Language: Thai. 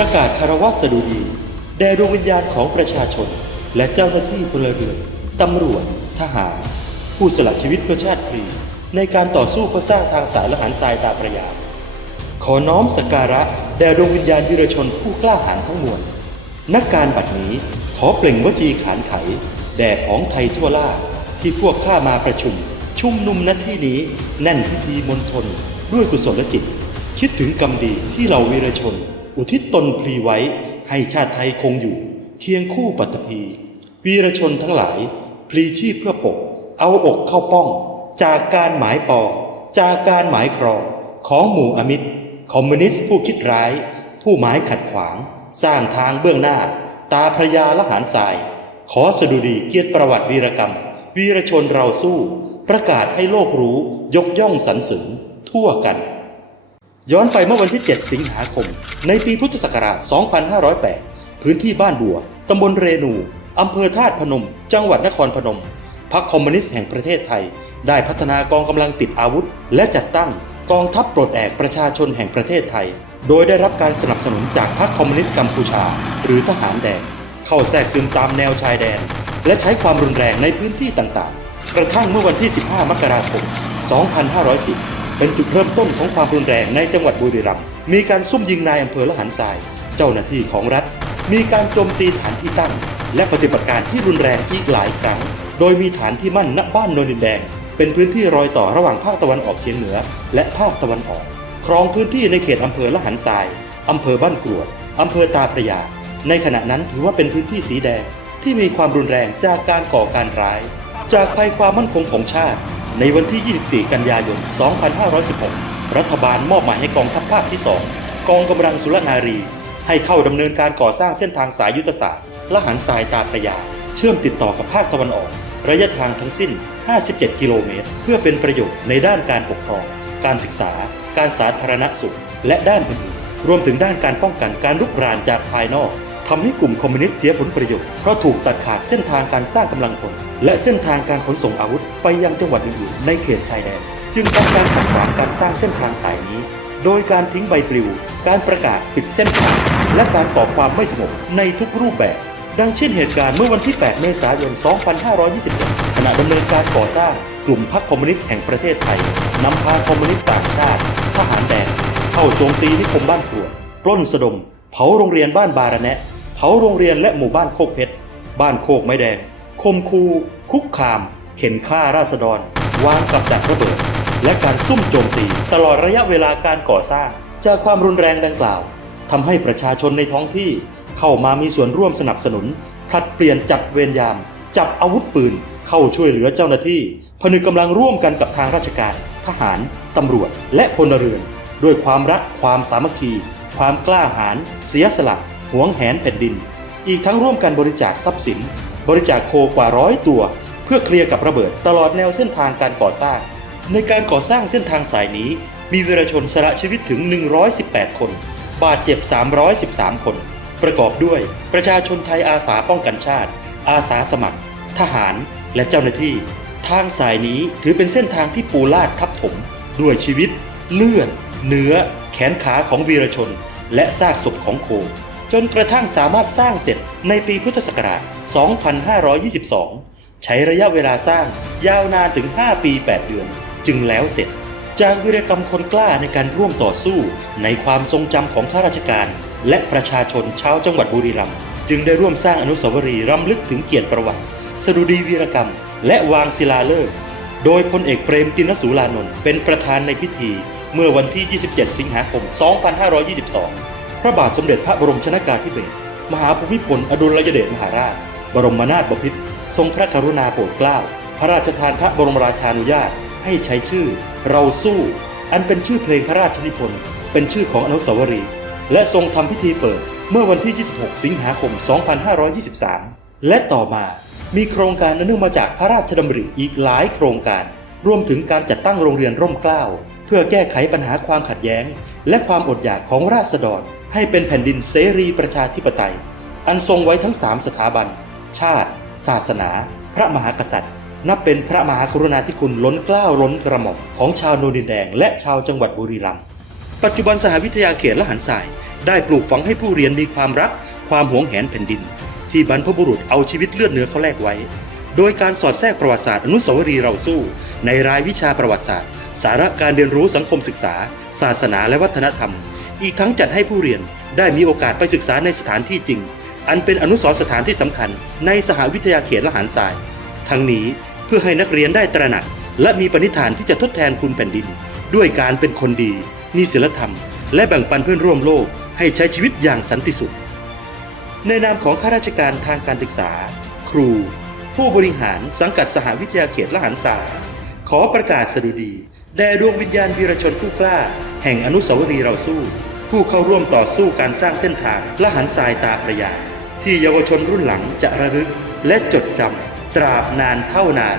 ประกาศคารวะสดุดีแด่ดวงวิญญาณของประชาชน และเจ้าหน้าที่พลเรือนตำรวจ ทหาร ผู้สละชีวิตเพื่อชาติพลีในการต่อสู้เพื่อสร้างทางสายละหันทรายตาประยา ขอน้อมสักการะแด่ดวงวิญญาณวีรชนผู้กล้าหาญทั้งมวลนักการบัดนี้ขอเปล่งวจีขานไข แด่ของไทยทั่วล่าที่พวกข้ามาประชุม ชุมนุมณที่นี้แน่นพิธีมณฑลด้วยกุศลจิต คิดถึงกรรมดีที่เราวีรชน อุทิศตนพลีไว้ให้ชาติไทยคงอยู่ เคียงคู่ปัตภีวีรชนทั้งหลาย พลีชีพเพื่อปก เอาอกเข้าป้อง จากการหมายปอง จากการหมายครอง ของหมู่อมิตร คอมมิวนิสต์ผู้คิดร้าย ผู้หมายขัดขวาง สร้างทางเบื้องหน้า ตาพระยาละหารทราย ขอสดุดีเกียรติประวัติวีรกรรม วีรชนเราสู้ ประกาศให้โลกรู้ยกย่องสรรเสริญทั่วกัน ย้อนไปเมื่อวันที่ 7 สิงหาคม ในปีพุทธศักราช 2508 พื้นที่บ้านบัว ตำบลเรนู อำเภอธาตุพนม จังหวัดนครพนม พรรคคอมมิวนิสต์แห่งประเทศไทย ได้พัฒนากองกำลังติดอาวุธ และจัดตั้งกองทัพปลดแอกประชาชนแห่งประเทศไทย โดยได้รับการสนับสนุนจากพรรคคอมมิวนิสต์กัมพูชา หรือทหารแดง เข้าแทรกซึมตามแนวชายแดน และใช้ความรุนแรงในพื้นที่ต่างๆ กระทั่งเมื่อวันที่ 15 มกราคม 2510 เป็นจุดเริ่มต้นของความรุนแรงในจังหวัดบุรีรัมย์มีการซุ่มยิงนายอำเภอละหันทราย เจ้าหน้าที่ของรัฐ มีการโจมตีฐานที่ตั้ง และปฏิบัติการที่รุนแรงอีกหลายครั้ง โดยมีฐานที่มั่นณบ้านโนนดินแดง เป็นพื้นที่รอยต่อระหว่างภาคตะวันออกเฉียงเหนือ และภาคตะวันออก ครองพื้นที่ในเขตอำเภอละหันทรายอำเภอบ้านกรวดอำเภอตาพระยา ในขณะนั้นถือว่าเป็นพื้นที่สีแดงที่มีความรุนแรงจากการก่อการร้าย จากภัยความมั่นคงของชาติ ในวันที่ 24 กันยายน 2516 รัฐบาลมอบหมายให้กองทัพภาคที่ 2 กองกำลังสุรนารี ให้เข้าดำเนินการก่อสร้างเส้นทางสายยุทธศาสตร์ละหันทรายตาพระยา เชื่อมติดต่อกับภาคตะวันออก ระยะทางทั้งสิ้น 57 กิโลเมตร เพื่อเป็นประโยชน์ในด้านการปกครอง การศึกษา การสาธารณสุข และด้านอื่นๆรวมถึงด้านการป้องกันการลุกรานจากภายนอก ทำให้กลุ่มคอมมิวนิสต์เสียผลประโยชน์ เพราะถูกตัดขาดเส้นทางการสร้างกำลังพลและเส้นทางการขนส่งอาวุธไปยังจังหวัดอื่นๆในเขตชายแดน จึงทำการขัดขวางการสร้างเส้นทางสายนี้ โดยการทิ้งใบปลิว การประกาศปิดเส้นทาง และการก่อความไม่สงบในทุกรูปแบบ ดังเช่นเหตุการณ์เมื่อวันที่ 8 เมษายน 2521ขณะดำเนินการก่อสร้างกลุ่มพรรคคอมมิวนิสต์แห่งประเทศไทยนำพาคอมมิวนิสต์ต่างชาติ ทหารแดงเข้าโจมตีนิคมบ้านกรวดปล้นสะดม เผาโรงเรียนบ้านบาระแนะ เผาโรงเรียนและหมู่บ้านโคกเพชร บ้านโคกไม้แดง คมคู คุกคาม เข็นฆ่าราษฎร วางกับดักระเบิด และการซุ่มโจมตี ตลอดระยะเวลาการก่อสร้าง จากความรุนแรงดังกล่าวทำให้ประชาชนในท้องที่เข้ามามีส่วนร่วมสนับสนุนผลัดเปลี่ยนจัดเวรยาม จับอาวุธปืน เข้าช่วยเหลือเจ้าหน้าที่ผนึกกำลังร่วมกันกับทางราชการ ทหาร ตำรวจ และพลเรือน ด้วยความรักความสามัคคี ความกล้าหาญเสียสละ หวงแหนแผ่นดิน อีกทั้งร่วมกันบริจาคทรัพย์สิน บริจาคโคกว่าร้อยตัว เพื่อเคลียร์กับระเบิดตลอดแนวเส้นทางการก่อสร้าง ในการก่อสร้างเส้นทางสายนี้ มีวีรชนสละชีวิตถึง 118 คน บาดเจ็บ 313 คน ประกอบด้วยประชาชนไทยอาสาป้องกันชาติ อาสาสมัคร ทหารและเจ้าหน้าที่ ทางสายนี้ถือเป็นเส้นทางที่ปูลาดทับถม ด้วยชีวิต เลือด เนื้อ แขนขาของวีรชน และซากศพของโค จนกระทั่งสามารถสร้างเสร็จในปีพุทธศักราช 2522 ใช้ระยะเวลาสร้างยาวนานถึง 5 ปี 8 เดือน จึงแล้วเสร็จ จากวีรกรรมคนกล้าในการร่วมต่อสู้ในความทรงจำของข้าราชการ และประชาชนชาวจังหวัดบุรีรัมย์จึงได้ร่วมสร้างอนุสาวรีย์รำลึกถึงเกียรติประวัติ สดุดีวีรกรรม และวางศิลาฤกษ์โดยพลเอกเปรมตินสูรานนท์เป็นประธานในพิธี เมื่อวันที่ 27 สิงหาคม 2522 ระบาทสมเด็จพระบรมชนากาธิเบศรมหาภูมิพลอดุลยเดชมหาราช บรมนาถบพิตรทรงพระกรุณาโปรดเกล้า พระราชทานพระบรมราชานุญาตให้ใช้ชื่อ เราสู้ อันเป็นชื่อเพลงพระราชนิพนธ์เป็นชื่อของอนุสาวรีย์และทรงทำพิธีเปิดเมื่อวันที่ 26 สิงหาคม 2523 และต่อมามีโครงการอันเนื่องมาจากพระราชดำริอีกหลายโครงการ รวมถึงการจัดตั้งโรงเรียนร่มเกล้า เพื่อแก้ไขปัญหาความขัดแย้ง และความอดอยากของราษฎร ให้เป็นแผ่นดินเสรีประชาธิปไตย อันทรงไว้ทั้ง3สถาบัน ชาติ ศาสนา พระมหากษัตริย์ นับเป็นพระมหากรุณาธิคุณล้นเกล้าล้นกระหม่อมของชาวโนนดินแดงและชาวจังหวัดบุรีรัมย์ปัจจุบันสหวิทยาเขตละหันทราย ได้ปลูกฝังให้ผู้เรียนมีความรัก ความหวงแหนแผ่นดิน ที่บรรพบุรุษเอาชีวิตเลือดเนื้อเขาแลกไว้ โดยการสอดแทรกประวัติศาสตร์อนุสาวรีย์เราสู้ ในรายวิชาประวัติศาสตร์ สาระการเรียนรู้สังคมศึกษา ศาสนาและวัฒนธรรม อีกทั้งจัดให้ผู้เรียนได้มีโอกาสไปศึกษาในสถานที่จริง อันเป็นอนุสรสถานที่สำคัญ ในสหวิทยาเขตละหารทราย ทั้งนี้เพื่อให้นักเรียนได้ตระหนัก และมีปณิธานที่จะทดแทนคุณแผ่นดิน ด้วยการเป็นคนดี มีศีลธรรม และแบ่งปันเพื่อนร่วมโลก ให้ใช้ชีวิตอย่างสันติสุข ในนามของข้าราชการทางการศึกษา ครู ผู้บริหารสังกัดสหวิทยาเขตละหันทรายขอประกาศสดุดี แด่ดวงวิญญาณวีรชนผู้กล้า แห่งอนุสาวรีย์เราสู้ ผู้เข้าร่วมต่อสู้การสร้างเส้นทางละหันทรายตาประยาที่เยาวชนรุ่นหลังจะระลึกและจดจำตราบนานเท่านาน